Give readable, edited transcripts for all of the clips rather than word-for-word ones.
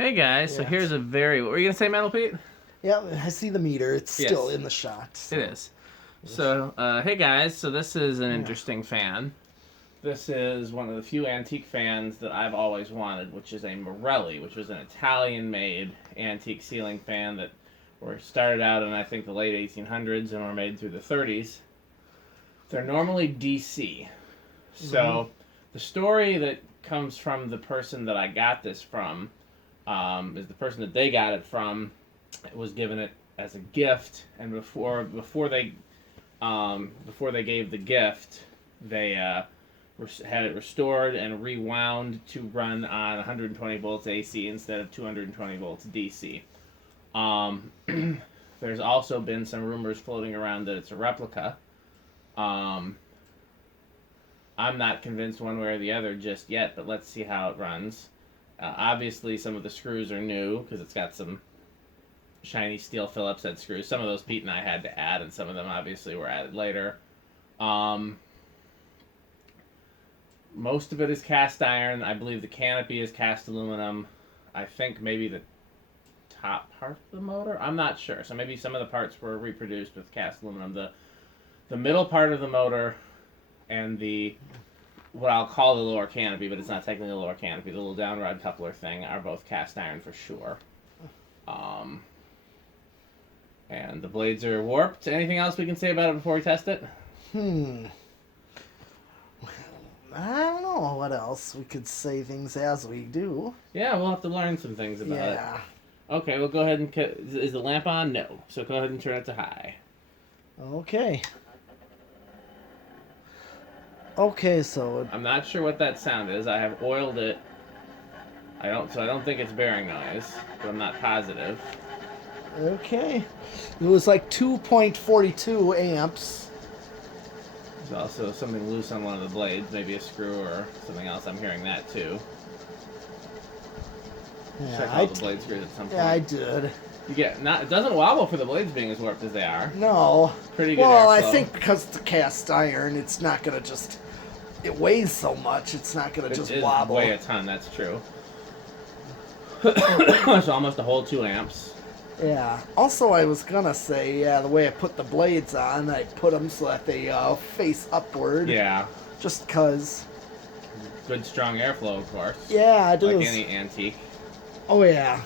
Hey guys, so here's a very... What were you going to say, Metal Pete? Yeah, I see the meter. It's still in the shot. So. It is. So, hey guys, so this is an interesting fan. This is one of the few antique fans that I've always wanted, which is a Marelli, which was an Italian-made antique ceiling fan that were started out in, I think, the late 1800s and were made through the 30s. They're normally DC. So, the story that comes from the person that I got this from is the person that they got it from was given it as a gift, and before they gave the gift, they had it restored and rewound to run on 120 volts AC instead of 220 volts DC. There's also been some rumors floating around that it's a replica. I'm not convinced one way or the other just yet, but let's see how it runs. Obviously, some of the screws are new because it's got some shiny steel Phillips head screws. Some of those Pete and I had to add, and some of them obviously were added later. Most of it is cast iron. I believe the canopy is cast aluminum. I think maybe the top part of the motor? I'm not sure. So maybe some of the parts were reproduced with cast aluminum. The middle part of the motor and the what I'll call the lower canopy, but it's not technically the lower canopy, the little down rod coupler thing, are both cast iron for sure. And the blades are warped. Anything else we can say about it before we test it? I don't know what else we could say things as we do. Yeah, we'll have to learn some things about it. Yeah. Okay, we'll go ahead and... Is the lamp on? No. So go ahead and turn it to high. Okay. Okay, so... I'm not sure what that sound is. I have oiled it. I don't think it's bearing noise, but I'm not positive. Okay. It was like 2.42 amps. There's also something loose on one of the blades, maybe a screw or something else. I'm hearing that too. Yeah, check all the blade screws at some point. Yeah, I did. It doesn't wobble for the blades being as warped as they are. No. Pretty good Well, airflow. I think because it's a cast iron, it's not going to just... It weighs so much, it's not going to just wobble. It weighs a ton, that's true. It's almost a whole 2 amps. Yeah. Also, I was going to say, the way I put the blades on, I put them so that they face upward. Yeah. Just because... Good, strong airflow, of course. Yeah, it is. Like any antique. Oh, yeah.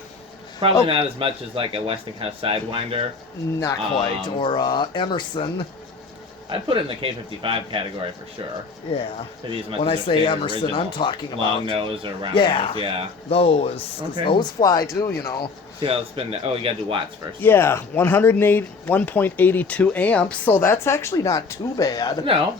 Probably not as much as like a Westinghouse Sidewinder. Not quite. Or Emerson. I'd put it in the K55 category for sure. Yeah. Maybe as much when as I say Emerson, original. I'm talking about longnose or round yeah, nose. Yeah. Those. Okay. Those fly too, you know. See how it's been. Oh, you gotta do watts first. Yeah, 1.82 amps. So that's actually not too bad. No.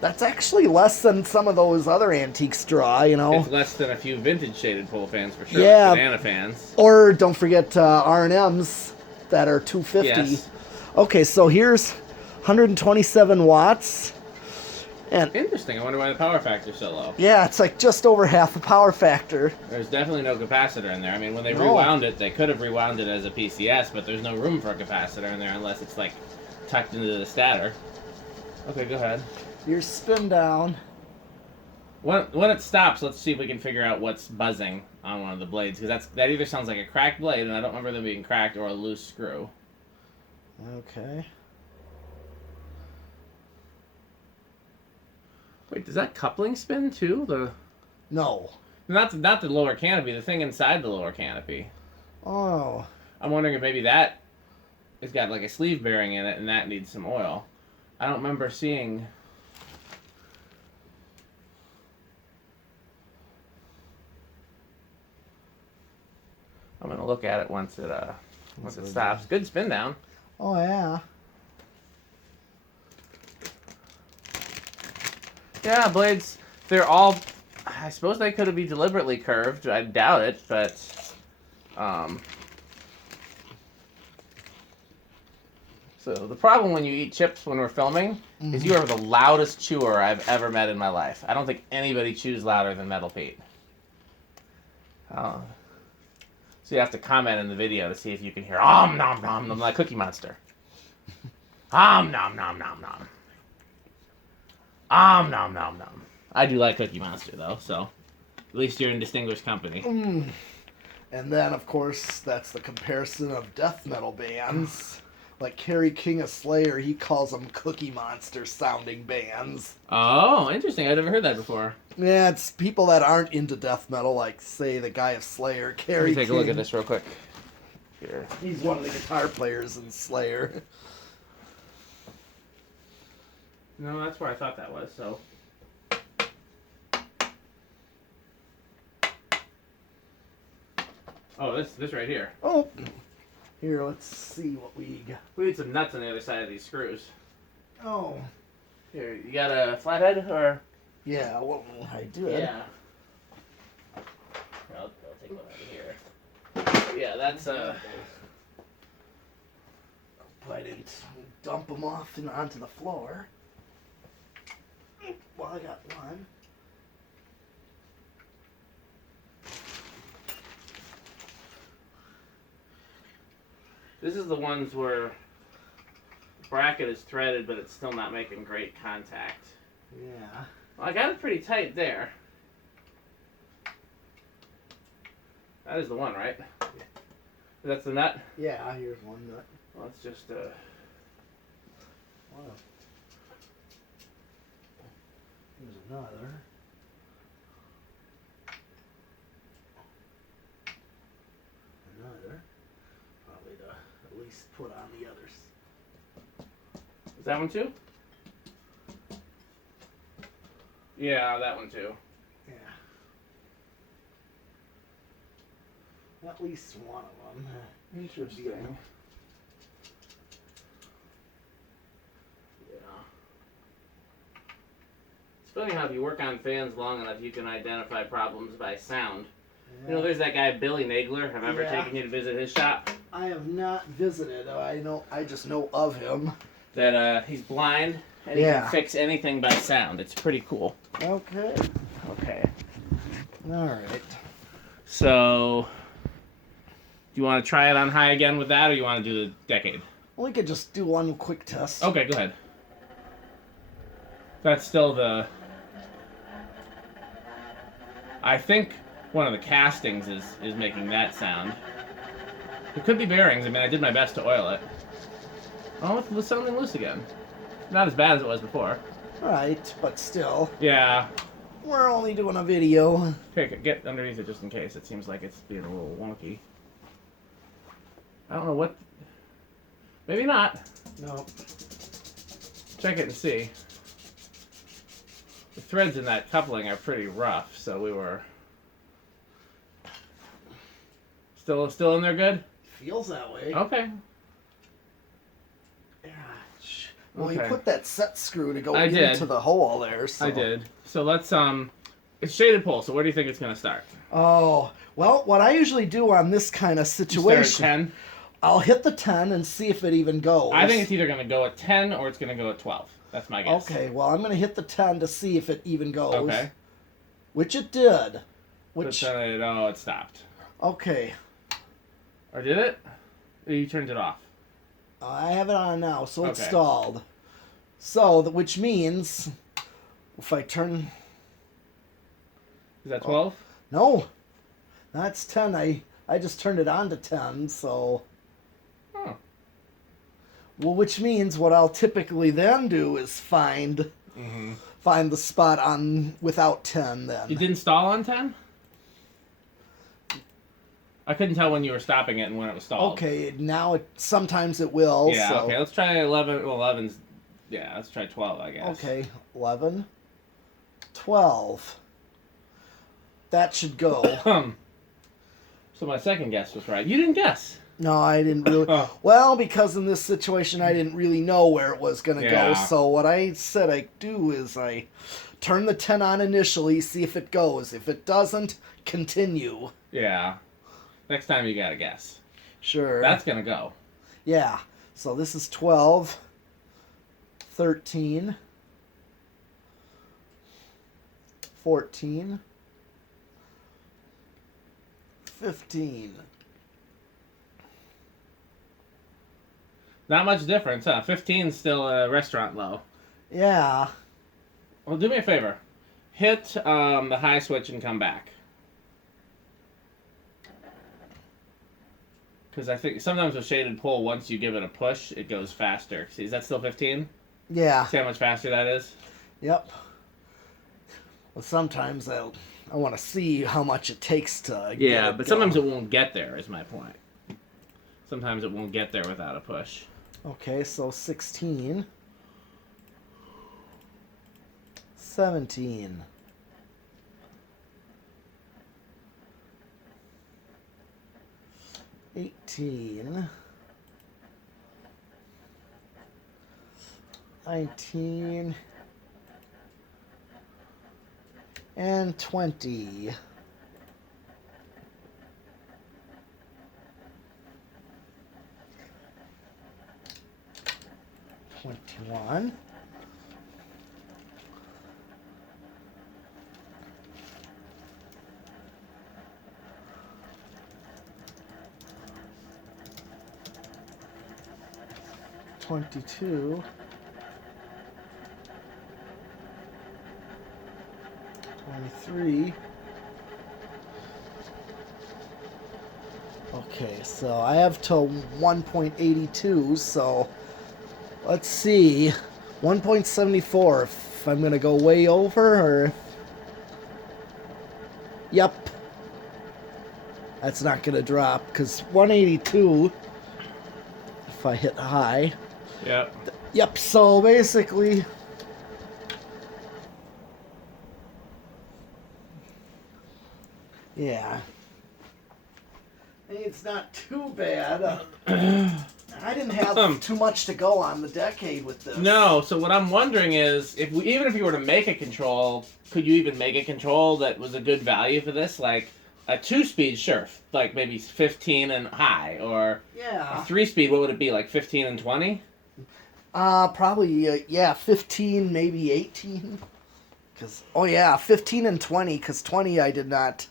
That's actually less than some of those other antiques draw, you know. It's less than a few vintage shaded pole fans for sure. Yeah. Like banana fans. Or don't forget R&Ms that are 250. Yes. Okay, so here's 127 watts. And interesting. I wonder why the power factor's so low. Yeah, it's like just over half a power factor. There's definitely no capacitor in there. I mean, when they rewound it, they could have rewound it as a PCS, but there's no room for a capacitor in there unless it's like tucked into the stator. Okay, go ahead. Your spin down. When it stops, let's see if we can figure out what's buzzing on one of the blades, because that either sounds like a cracked blade, and I don't remember them being cracked, or a loose screw. Okay. Wait, does that coupling spin too? No. Not the lower canopy, the thing inside the lower canopy. Oh. I'm wondering if maybe that has got like a sleeve bearing in it, and that needs some oil. I don't remember seeing... I'm gonna look at it once it stops. Good spin down. Oh yeah. Yeah, blades. They're all. I suppose they could be deliberately curved. I doubt it, but. So the problem when you eat chips when we're filming is you are the loudest chewer I've ever met in my life. I don't think anybody chews louder than Metal Pete. So you have to comment in the video to see if you can hear nom nom nom like Cookie Monster. Nom nom nom nom nom. Nom nom nom. I do like Cookie Monster though, so at least you're in distinguished company. And then, of course, that's the comparison of death metal bands. Like Kerry King of Slayer, he calls them Cookie Monster sounding bands. Oh, interesting. I've never heard that before. Yeah, it's people that aren't into death metal, like, say, the guy of Slayer, Kerry King. Let me take a look at this real quick. Here. He's one of the guitar players in Slayer. No, that's where I thought that was, so. Oh, this right here. Oh, here, let's see what we got. We need some nuts on the other side of these screws. Oh. Here, you got a flathead, or? Yeah, well, I did. Yeah. I'll take one out of here. Yeah, that's Hope I didn't dump them off and onto the floor. Well, I got one. This is the ones where the bracket is threaded, but it's still not making great contact. Yeah. Well, I got it pretty tight there. That is the one, right? That's the nut? Yeah, here's one nut. Well, let's just, Wow. Here's another. Another. Probably to at least put on the others. is that one too? Yeah, that one too. Yeah. At least one of them. Interesting. Yeah. It's funny how if you work on fans long enough, you can identify problems by sound. Yeah. You know, there's that guy Billy Nagler. Have I ever Yeah. taken you to visit his shop? I have not visited. I just know of him. That he's blind and he Yeah. can fix anything by sound. It's pretty cool. Okay. Okay. All right. So, do you want to try it on high again with that, or you want to do the decade? We could just do one quick test. Okay, go ahead. That's still the... I think one of the castings is making that sound. It could be bearings. I mean, I did my best to oil it. Oh, it's something loose again. Not as bad as it was before. Right, but still, Yeah. we're only doing a video. Okay, get underneath it just in case. It seems like it's being a little wonky. I don't know what... Maybe not. No. Check it and see. The threads in that coupling are pretty rough, so we were... Still in there good? Feels that way. Okay. Gosh. Well, you Okay. put that set screw to go I into did. the hole there. So. I did. So let's, it's shaded pole, so where do you think it's going to start? Oh, well, what I usually do on this kind of You start situation, at 10? I'll hit the 10 and see if it even goes. I think it's either going to go at 10 or it's going to go at 12. That's my guess. Okay, well, I'm going to hit the 10 to see if it even goes. Okay. Which it did. Which, But then it stopped. okay. Or did it? Or you turned it off? I have it on now, so it's Okay. stalled. So, which means, if I turn... Is that 12? No, that's 10. I just turned it on to 10, so... Oh. Well, which means what I'll typically then do is find the spot on without 10 then. You didn't stall on 10? I couldn't tell when you were stopping it and when it was stalled. Okay, now sometimes it will. Yeah, so. okay, let's try 11. Well, 11's... Yeah, let's try 12, I guess. Okay, 11, 12. That should go. So my second guess was right. You didn't guess. No, I didn't really. Oh. Well, because in this situation, I didn't really know where it was going to Yeah. go. So what I said I do is I turn the 10 on initially, see if it goes. If it doesn't, continue. Yeah. Next time you gotta guess. Sure. That's gonna go. Yeah. So this is 12, 13, 14, 15. Not much difference, huh? 15's still a restaurant low. Yeah. Well, do me a favor. Hit the high switch and come back. Because I think sometimes with shaded pull, once you give it a push, it goes faster. See, is that still 15? Yeah. See how much faster that is? Yep. Well, sometimes I want to see how much it takes to get Yeah, it but going. sometimes it won't get there, is my point. Sometimes it won't get there without a push. Okay, so 16. 17. 18. 19. And 20. 21. 22. 23. Okay, so I have till 1.82, so let's see. 1.74 if I'm going to go way over or... Yep. That's not going to drop because 182 if I hit high. Yep. Yep, so basically... Yeah. It's not too bad. I didn't have too much to go on the decade with this. No, so what I'm wondering is, even if you were to make a control, could you even make a control that was a good value for this? Like, a 2-speed, sure, like maybe 15 and high, or yeah. A 3-speed, what would it be, like 15 and 20? Probably, yeah, 15, maybe 18. 15 and 20, because 20 I did not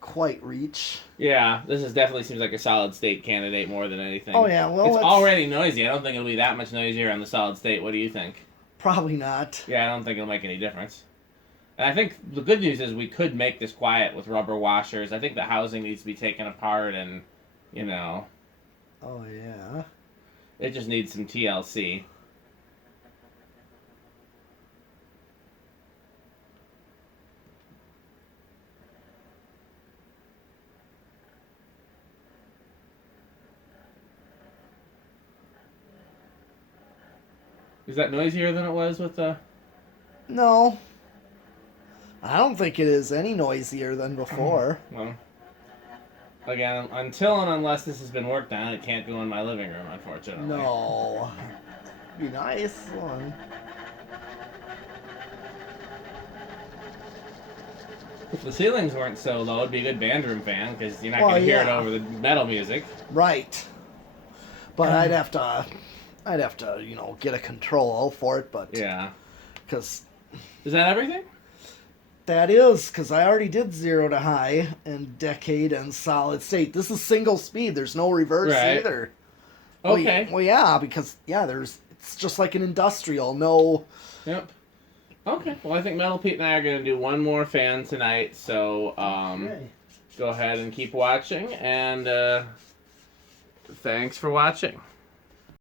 quite reach. Yeah, this definitely seems like a solid state candidate more than anything. Oh, yeah, well, it's already noisy. I don't think it'll be that much noisier on the solid state. What do you think? Probably not. Yeah, I don't think it'll make any difference. And I think the good news is we could make this quiet with rubber washers. I think the housing needs to be taken apart and, you know... Oh, yeah. It just needs some TLC. Is that noisier than it was with the... No. I don't think it is any noisier than before. Well, again, until and unless this has been worked on, it can't go in my living room, unfortunately. No. Be nice one. If the ceilings weren't so low, it'd be a good band room fan, because you're not going to hear it over the metal music. Right. But I'd have to, get a control for it, but... Yeah. Because... Is that everything? That is, because I already did 0 to high and decade and solid state. This is single speed. There's no reverse either. Okay. Well, yeah, because, it's just like an industrial. No... Yep. Okay. Well, I think Metal Pete and I are going to do one more fan tonight, so go ahead and keep watching, and thanks for watching.